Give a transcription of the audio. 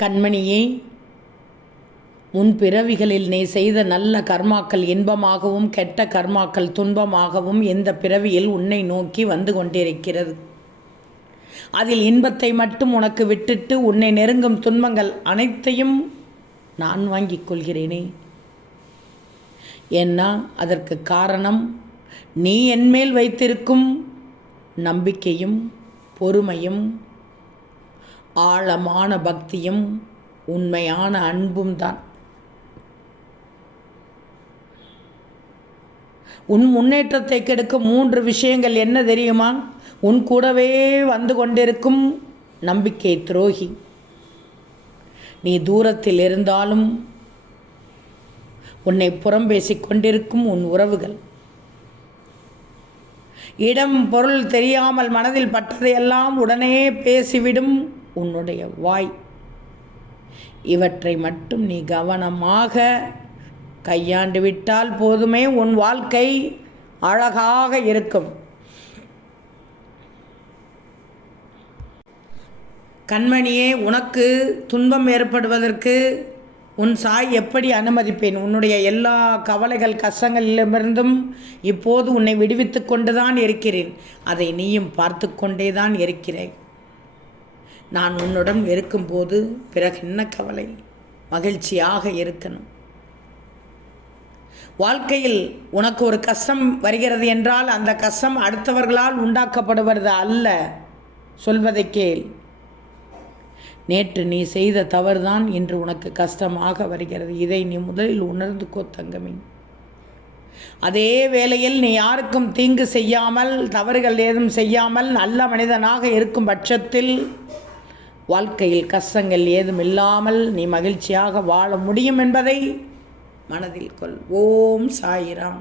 கண்மணியே, உன் பிறவிகளில் நீ செய்த நல்ல கர்மாக்கள் இன்பமாகவும் கெட்ட கர்மாக்கள் துன்பமாகவும் இந்த பிறவியில் உன்னை நோக்கி வந்து கொண்டிருக்கிறது. அதில் இன்பத்தை மட்டும் உனக்கு விட்டுட்டு உன்னை நெருங்கும் துன்பங்கள் அனைத்தையும் நான் வாங்கிக் கொள்கிறேனே. ஏன்னா அதற்கு காரணம் நீ என்மேல் வைத்திருக்கும் நம்பிக்கையும் பொறுமையும் ஆழமான பக்தியும் உண்மையான அன்பும் தான். உன் முன்னேற்றத்தை கெடுக்கும் 3 விஷயங்கள் என்ன தெரியுமா? உன் கூடவே வந்து கொண்டிருக்கும் நம்பிக்கை துரோகி, நீ தூரத்தில் இருந்தாலும் உன்னை புறம் பேசிக் கொண்டிருக்கும் உன் உறவுகள், இடம் பொருள் தெரியாமல் மனதில் பட்டதையெல்லாம் உடனே பேசிவிடும் உன்னுடைய வாய். இவற்றை மட்டும் நீ கவனமாக கையாண்டு விட்டால் போதுமே, உன் வாழ்க்கை அழகாக இருக்கும். கண்மணியே, உனக்கு துன்பம் ஏற்படுவதற்கு உன் சாய் எப்படி அனுமதிப்பேன்? உன்னுடைய எல்லா கவலைகள் கஷ்டங்களிலிருந்தும் இப்போது உன்னை விடுவித்து கொண்டுதான் இருக்கிறேன். அதை நீயும் பார்த்து கொண்டே தான் இருக்கிறாய். நான் உன்னுடன் இருக்கும்போது பிறகு என்ன கவலை? மகிழ்ச்சியாக இருக்கணும். வாழ்க்கையில் உனக்கு ஒரு கஷ்டம் வருகிறது என்றால் அந்த கஷ்டம் அடுத்தவர்களால் உண்டாக்கப்படுவது அல்ல. சொல்வதை கேள். நேற்று நீ செய்த தவறுதான் இன்று உனக்கு கஷ்டமாக வருகிறது. இதை நீ முதலில் உணர்ந்துக்கோ தங்கமே. அதே வேளையில் நீ யாருக்கும் தீங்கு செய்யாமல் தவறுகள் ஏதும் செய்யாமல் நல்ல மனிதனாக இருக்கும் பட்சத்தில் வாழ்க்கையில் கஷ்டங்கள் ஏதும் இல்லாமல் நீ மகிழ்ச்சியாக வாழ முடியும் என்பதை மனதில் கொள். ஓம் சாயிராம்.